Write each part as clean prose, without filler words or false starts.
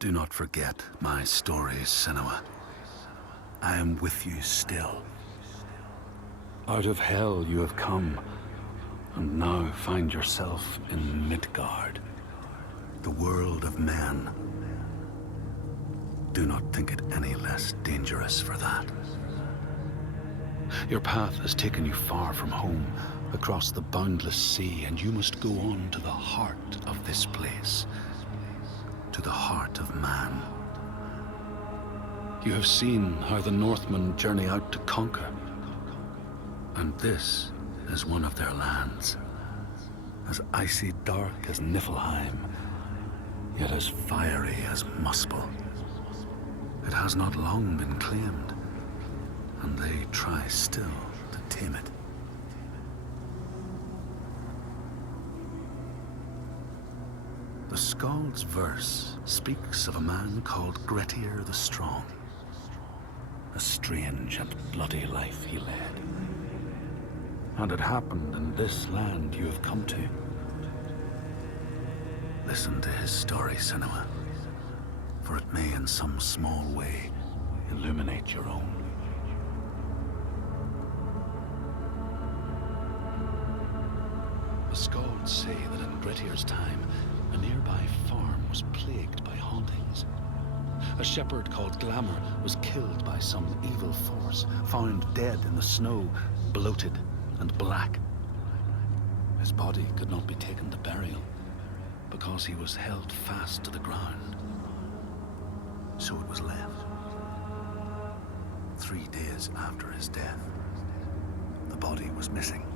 Do not forget my stories, Senua. I am with you still. Out of hell you have come, and now find yourself in Midgard, the world of men. Do not think it any less dangerous for that. Your path has taken you far from home, across the boundless sea, and you must go on to the heart of this place, to the heart of man. You have seen how the Northmen journey out to conquer, and this is one of their lands, as icy dark as Niflheim, yet as fiery as Muspel. It has not long been claimed, and they try still to tame it. The Skald's verse speaks of a man called Grettir the Strong. A strange and bloody life he led. And it happened in this land you have come to. Listen to his story, Senua, for it may in some small way illuminate your own. The Skalds say that in Grettir's time, a nearby farm was plagued by hauntings. A shepherd called Glamour was killed by some evil force, found dead in the snow, bloated and black. His body could not be taken to burial, because he was held fast to the ground. So it was left. 3 days after his death, the body was missing.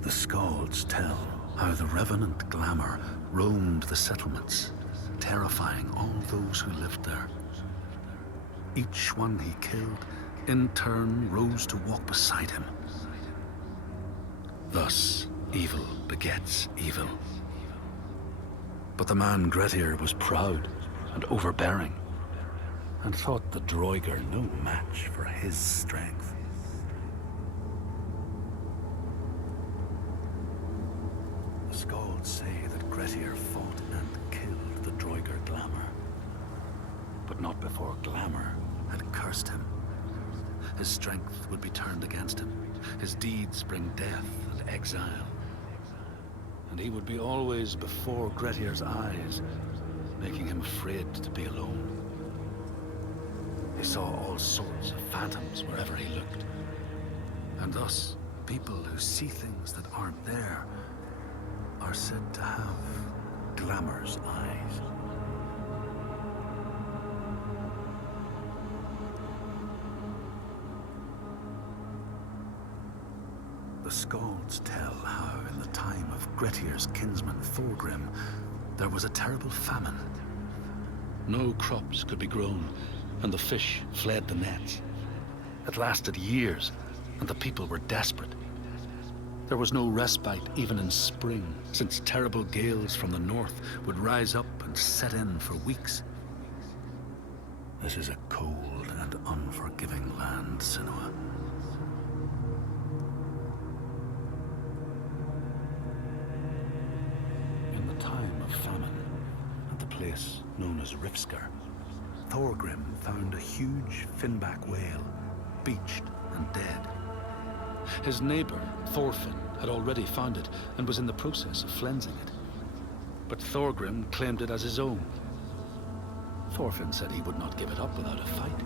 The Skalds tell how the revenant Glamour roamed the settlements, terrifying all those who lived there. Each one he killed, in turn, rose to walk beside him. Thus, evil begets evil. But the man Grettir was proud and overbearing, and thought the Droiger no match for his strength. The Skalds say that Grettir fought and killed the Droiger Glamour, but not before Glamour had cursed him. His strength would be turned against him, his deeds bring death and exile, and he would be always before Grettir's eyes, making him afraid to be alone. He saw all sorts of phantoms wherever he looked, and thus people who see things that aren't there are said to have Glamour's eyes. The Skalds tell how in the time of Grettir's kinsman Thorgrim, there was a terrible famine. No crops could be grown, and the fish fled the nets. It lasted years, and the people were desperate. There was no respite even in spring, since terrible gales from the north would rise up and set in for weeks. This is a cold and unforgiving land, Senua. In the time of famine, at the place known as Rifskar, Thorgrim found a huge finback whale, beached and dead. His neighbor, Thorfinn, had already found it and was in the process of flensing it. But Thorgrim claimed it as his own. Thorfinn said he would not give it up without a fight.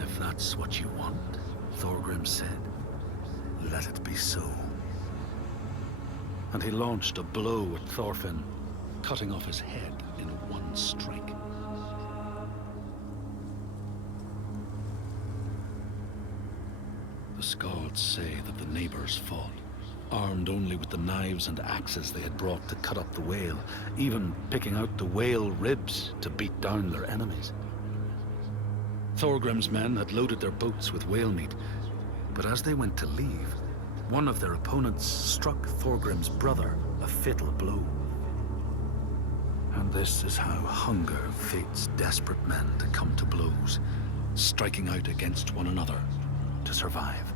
If that's what you want, Thorgrim said, let it be so. And he launched a blow at Thorfinn, cutting off his head in one strike. The Skalds say that the neighbors fought, armed only with the knives and axes they had brought to cut up the whale, even picking out the whale ribs to beat down their enemies. Thorgrim's men had loaded their boats with whale meat, but as they went to leave, one of their opponents struck Thorgrim's brother a fatal blow. And this is how hunger fates desperate men to come to blows, striking out against one another to survive.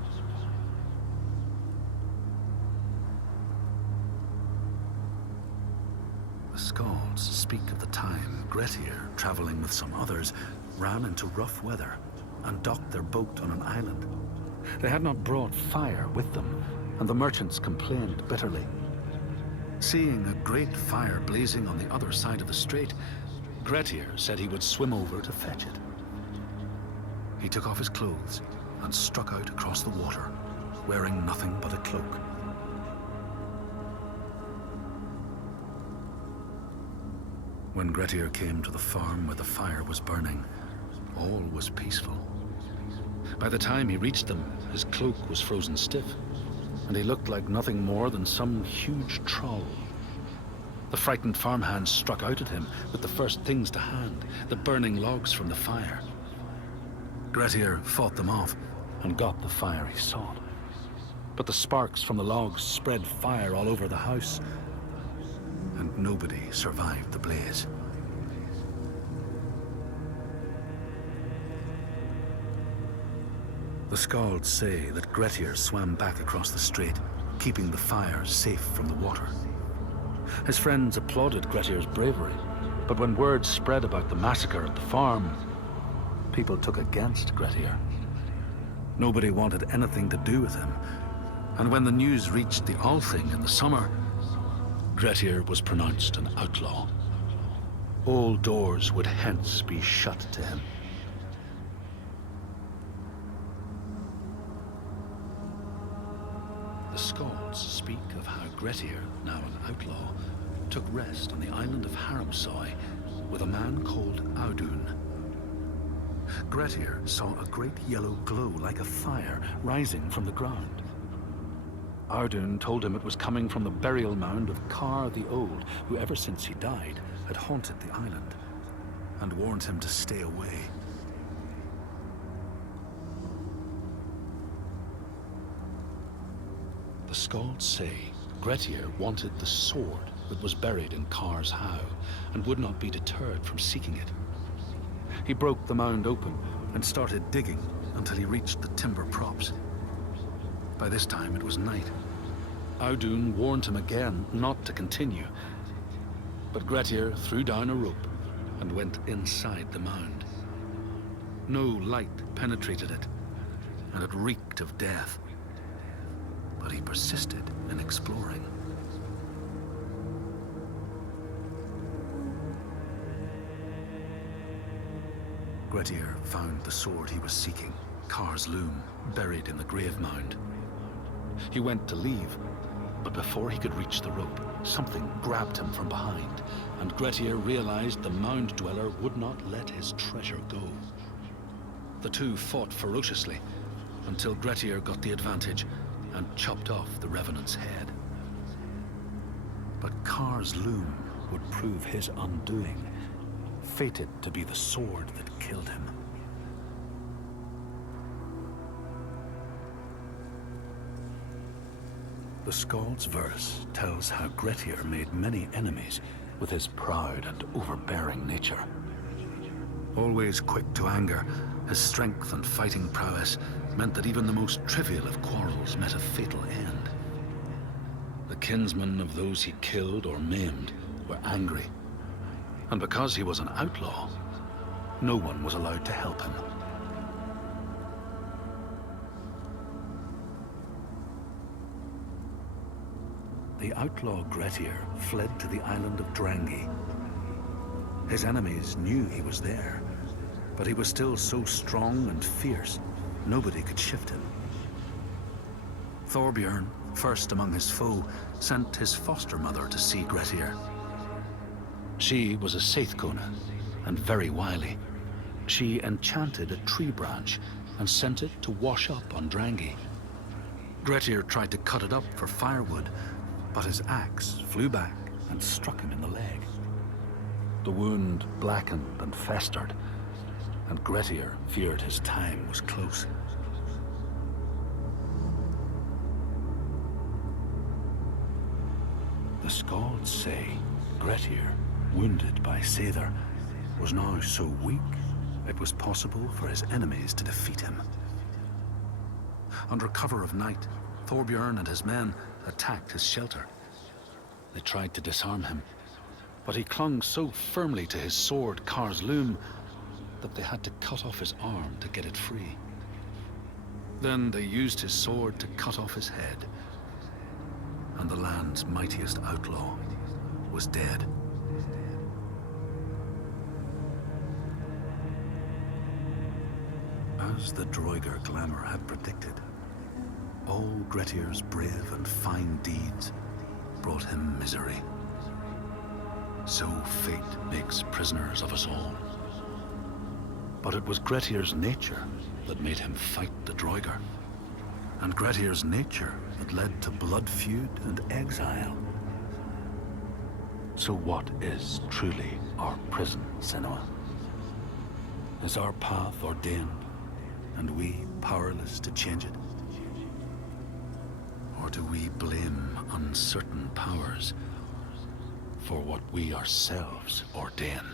Skalds speak of the time Grettir, traveling with some others, ran into rough weather and docked their boat on an island. They had not brought fire with them, and the merchants complained bitterly. Seeing a great fire blazing on the other side of the strait, Grettir said he would swim over to fetch it. He took off his clothes and struck out across the water, wearing nothing but a cloak. When Grettir came to the farm where the fire was burning, all was peaceful. By the time he reached them, his cloak was frozen stiff, and he looked like nothing more than some huge troll. The frightened farmhands struck out at him with the first things to hand, the burning logs from the fire. Grettir fought them off and got the fire he sought. But the sparks from the logs spread fire all over the house, and nobody survived the blaze. The Skalds say that Grettir swam back across the strait, keeping the fire safe from the water. His friends applauded Grettir's bravery, but when word spread about the massacre at the farm, people took against Grettir. Nobody wanted anything to do with him, and when the news reached the Althing in the summer, Grettir was pronounced an outlaw. All doors would hence be shut to him. The Skalds speak of how Grettir, now an outlaw, took rest on the island of Haramsoy with a man called Audun. Grettir saw a great yellow glow like a fire rising from the ground. Audun told him it was coming from the burial mound of Kar the Old, who ever since he died had haunted the island, and warned him to stay away. The Skalds say Grettir wanted the sword that was buried in Kar's How, and would not be deterred from seeking it. He broke the mound open and started digging until he reached the timber props. By this time it was night. Audun warned him again not to continue, but Grettir threw down a rope and went inside the mound. No light penetrated it, and it reeked of death. But he persisted in exploring. Grettir found the sword he was seeking, Kar's loom, buried in the grave mound. He went to leave, but before he could reach the rope, something grabbed him from behind, and Grettir realized the mound dweller would not let his treasure go. The two fought ferociously until Grettir got the advantage and chopped off the revenant's head. But Kar's loom would prove his undoing, fated to be the sword that killed him. The Skald's verse tells how Grettir made many enemies with his proud and overbearing nature. Always quick to anger, his strength and fighting prowess meant that even the most trivial of quarrels met a fatal end. The kinsmen of those he killed or maimed were angry, and because he was an outlaw, no one was allowed to help him. The outlaw Grettir fled to the island of Drangi. His enemies knew he was there, but he was still so strong and fierce, nobody could shift him. Thorbjorn, first among his foe, sent his foster mother to see Grettir. She was a Seithkona, and very wily. She enchanted a tree branch and sent it to wash up on Drangi. Grettir tried to cut it up for firewood, but his axe flew back and struck him in the leg. The wound blackened and festered, and Grettir feared his time was close. The Skalds say Grettir, wounded by Seithr, was now so weak it was possible for his enemies to defeat him. Under cover of night, Thorbjorn and his men attacked his shelter. They tried to disarm him, But he clung so firmly to his sword, Kar's loom, that they had to cut off his arm to get it free. Then they used his sword to cut off his head, and the land's mightiest outlaw was dead. As the Droiger glamour had predicted, all Grettir's brave and fine deeds brought him misery. So fate makes prisoners of us all. But it was Grettir's nature that made him fight the Droiger, and Grettir's nature that led to blood feud and exile. So what is truly our prison, Senua? Is our path ordained, and we powerless to change it? Or do we blame uncertain powers for what we ourselves ordain?